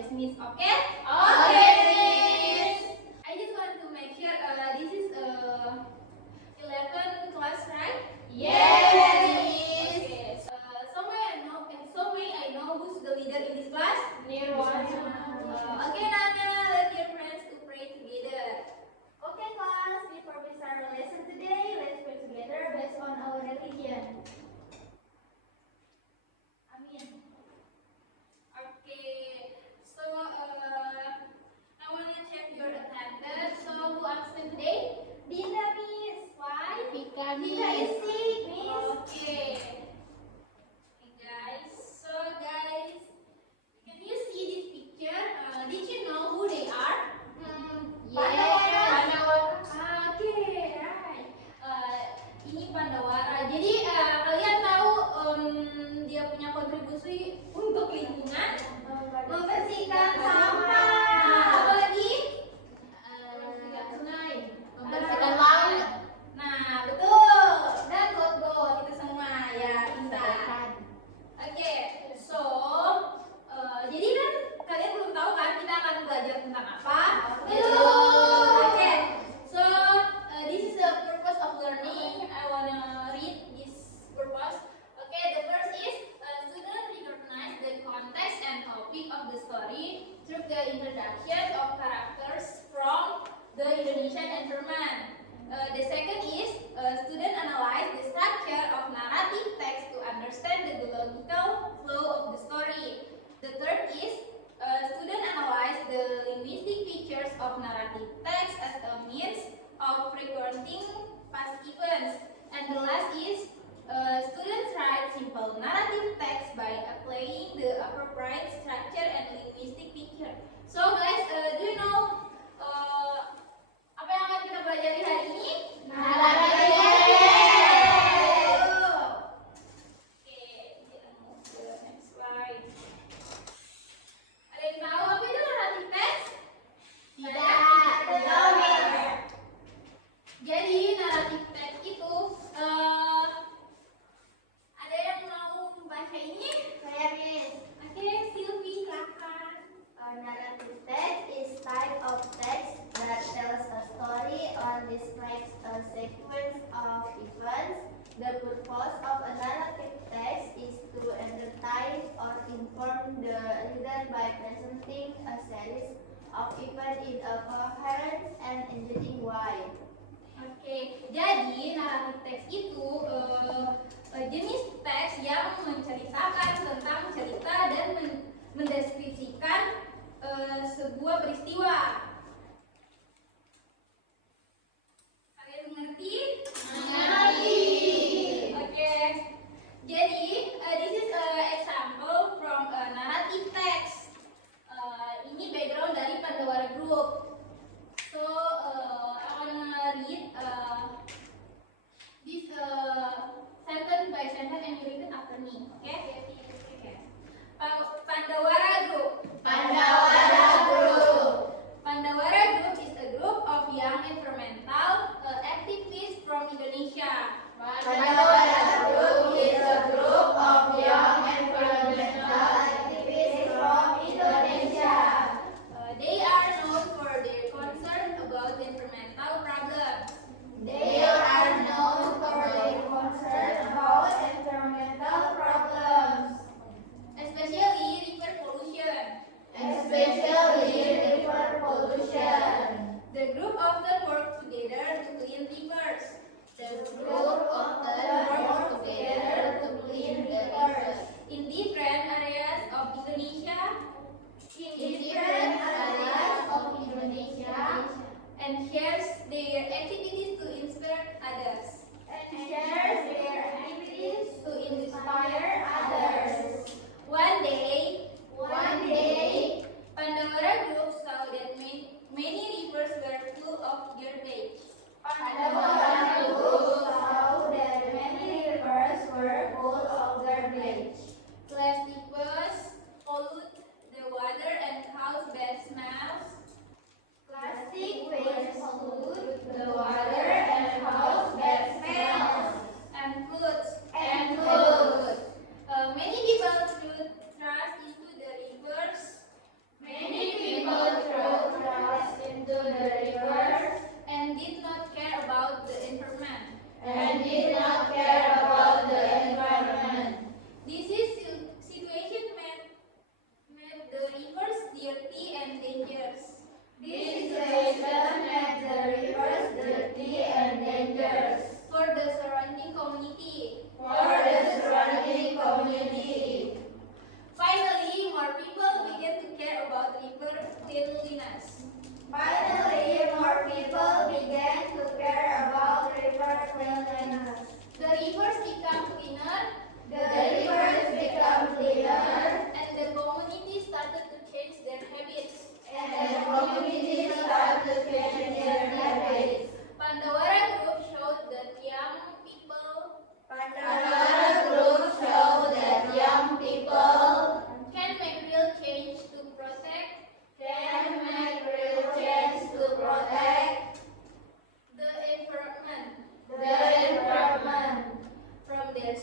just Miss. Okay? Okay, Miss. I just want to make sure this is 11 class, right? Yes, Miss. Okay. Some way I know who's the leader in this class. Nirwana. Okay, Nana, let your friends to pray together. Okay, class. Before we start our lesson today, let's pray together based on our religion. Amin. Okay. So I want to check your attendance. So who absent today? Dinda, Miss. Why? Vika, Dinda is sick, Miss. Okay. Okay, guys. So guys, can you see this picture? Did you know who they are? Pandawara. Okay, right. Ini Pandawara. Jadi kalian tahu dia punya kontribusi untuk lingkungan, Membersihkan sampah. Nah, apa lagi? Membersihkan sungai. Membersihkan laut. Nah, betul. Dan got itu semua ya, insan. Oke, so jadi kan kalian belum tahu kan kita akan belajar tentang apa? Oke, so this is the purpose of learning. I wanna read this purpose. Okay, the first is students recognize the context and topic of the story through the introduction of characters from the Indonesian environment. The second is student analyze the structure of narrative text to understand the logical flow of the story. The third is student analyze the linguistic features of narrative text as a means of recounting past events. And the last is students write simple narrative text by applying the appropriate structure and linguistic feature. So guys, do you know apa yang akan kita pelajari hari ini? Narrative. Okay, kita move to the next slide. Ada yang tahu apa itu narrative text? Tidak. Belum, Miss. Jadi narrative text itu ada yang mau membaca ini? Saya, Miss. Oke, Sylvie silakan. Narrative text is type of text that tells a story or describes a sequence of events. The purpose of a narrative text is to entertain or inform the reader by presenting a series of events in a coherent and engaging way. Oke, jadi narrative text itu jenis teks yang menceritakan tentang cerita dan mendeskripsikan sebuah peristiwa. Kalian mengerti? Mengerti. Oke. Jadi this is example from a narrative text. Ini background dari Pandawara Group. So I wanna read this sentence by sentence and you read it after me. Okay? Pandawara Group. Pandawara Group. Pandawara Group is a group of young environmental activists from Indonesia. Pandawara Group is a group of young environmental activists from Indonesia. They are known for their concern about environmental problems. They are known for their concern about environmental problems, Especially river pollution. especially river pollution. The group often work together to clean rivers. The group often work together to clean rivers In different areas of Indonesia in different areas of Indonesia and shares their activities to inspire others. and shares their activities to inspire others. One day, Pandawara Group saw that many rivers were full of garbage. Group saw that many rivers were full of garbage. Plastic waste pollute the water and cause bad smells. Plastic waste pollute the water and cause bad smells. And floods. Food. Many people should trust into the rivers. Many This situation makes the rivers dirty and dangerous for the surrounding community. Finally, more people began to care about river cleanliness. The rivers become cleaner, and the community started to change their habits. Pandawara group showed that young people can make real change to protect the environment. From their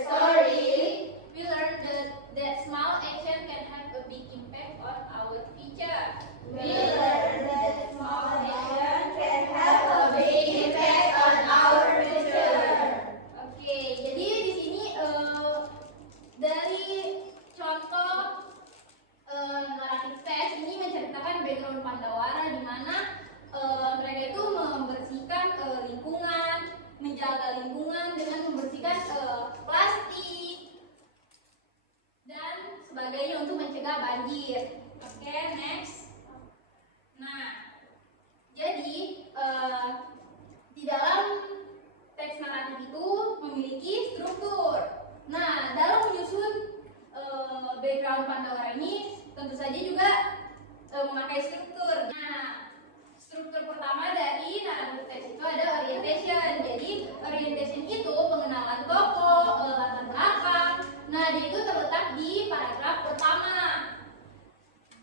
story, we learned that small action can have a big impact on our future. Oke, jadi di sini dari contoh naratif teks ini menceritakan background Pandawara di mana mereka itu membersihkan lingkungan, menjaga lingkungan dengan membersihkan plastik dan sebagainya untuk mencegah banjir. Oke, next. Nah, jadi di dalam teks naratif itu memiliki struktur. Nah, dalam menyusun background Pandawara ini tentu saja juga memakai struktur. Nah, struktur pertama dari naratif teks itu ada orientation. Jadi, orientation itu pengenalan tokoh, latar belakang. Nah, dia itu terletak di paragraf pertama.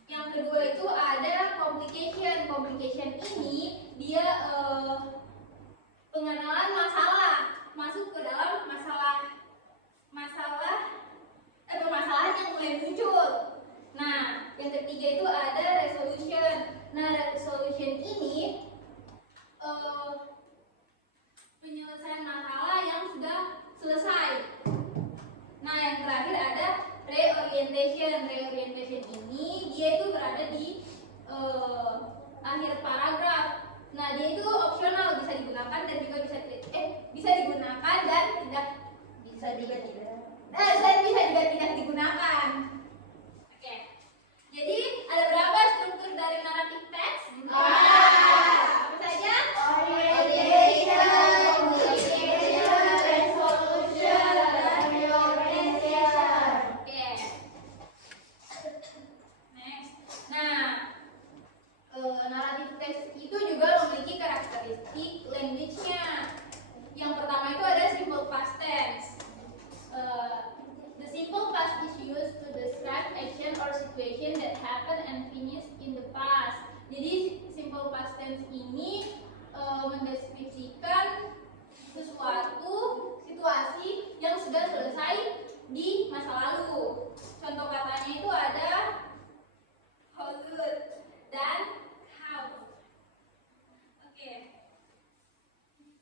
Yang kedua itu ada complication. Complication ini dia pengenalan masalah, masuk ke dalam permasalahan yang mulai muncul. Nah, yang ketiga itu ada resolution. Nah, resolution ini penyelesaian masalah yang sudah selesai. Nah, yang terakhir ada reorientation. Reorientation ini dia itu berada di akhir paragraf. Nah, dia itu opsional, bisa digunakan dan juga bisa digunakan dan tidak digunakan. Oke. Jadi, ada berapa struktur dari naratif teks? Apa saja? Naratif teks itu juga memiliki karakteristik language-nya. Yang pertama itu ada simple past tense. The simple past is used to describe action or situation that happened and finished in the past. Jadi simple past tense ini mendeskripsikan sesuatu situasi yang sudah selesai di masa lalu. Contoh katanya itu ada Hollywood dan Oke.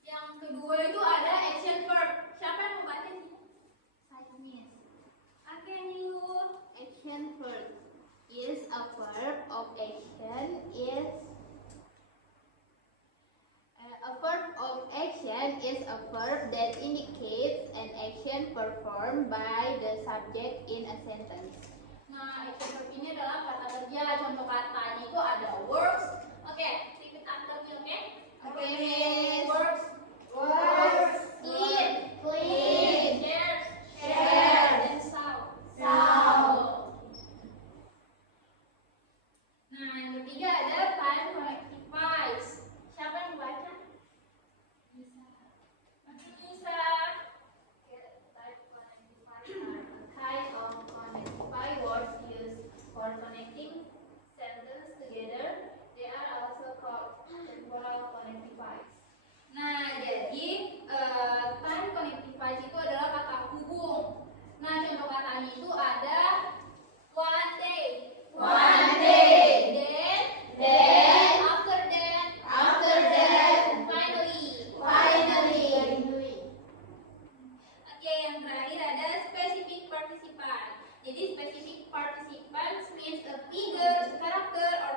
Yang kedua itu ada action verb. Siapa yang mau baca sih? Action verb is a verb of action is a verb that indicates an action performed by the subject in a sentence. Nah, action verb ini adalah kata kerja. Contoh katanya itu ada works. Oke, repeat after me, oke? Oke, Miss. Works. Eat. Clean. Share. Dan saw. Nah, yang ketiga ada time connectivities. Siapa yang baca? Bisa. Kind of connectify words used for connecting sentences together. They are also called temporal connectifiers. Nah, jadi time connectivities itu adalah kata hubung. Nah, contoh katanya itu ada one day, then, after that, finally. Oke, yang terakhir ada specific participant. Jadi specific participants means a figure, character, or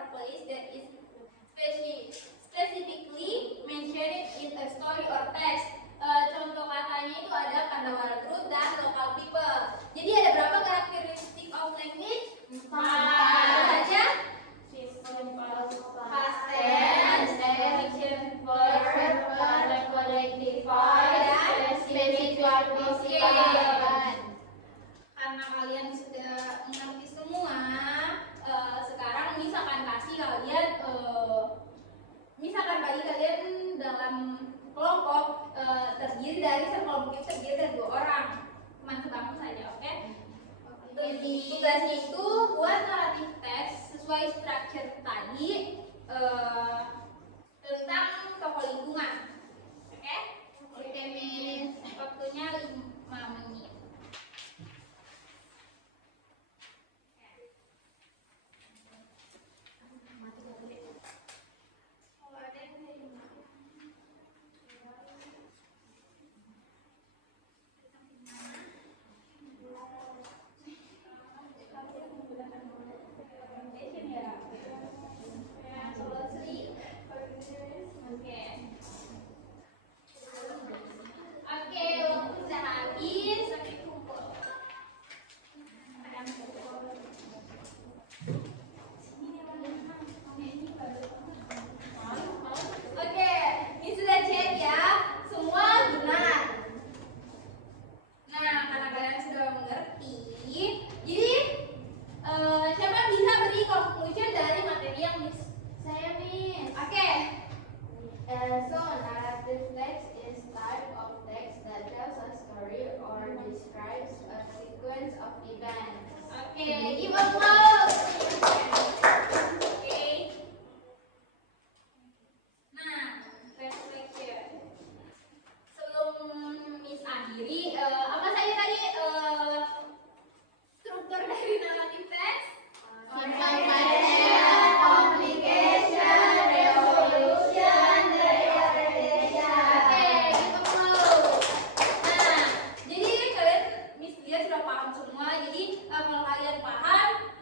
terdiri dari satu kelompok itu terdiri dari 2 orang teman sebangku saja, oke? Tugasnya itu buat naratif teks sesuai structure tadi tentang tokoh lingkungan, oke? Oke, Miss. Waktunya 5 menit. Oke, waktu sudah habis. Oke, kumpul. Oke, ini sudah cek ya. Semua benar. Nah, karena kalian sudah mengerti, jadi siapa bisa beri conclusion dari materi yang Saya, Miss. Oke. So, narrative text is type of text that tells a story or describes a sequence of events. Oke, give applause. Oke. Nah, reflection. Sebelum Miss akhiri, apa saja tadi struktur dari narrative text? Information, communication, revolution, representation. Oke, give applause. Nah, jadi kalian Miss dia sudah paham semua. Jadi kalau kalian paham,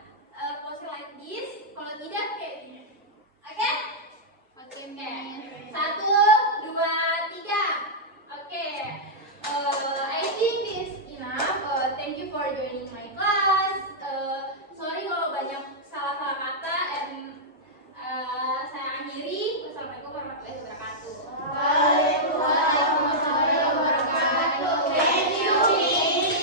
pose like this. Kalau tidak, kayak gini. Oke? Oke. 1, 2, 3. Oke. I think this enough. Thank you for joining my class. Sorry kalau banyak salah-salah kata. Saya akhiri. Wassalamualaikum warahmatullahi wabarakatuh. Waalaikumsalam warahmatullahi wabarakatuh. Thank you, Miss.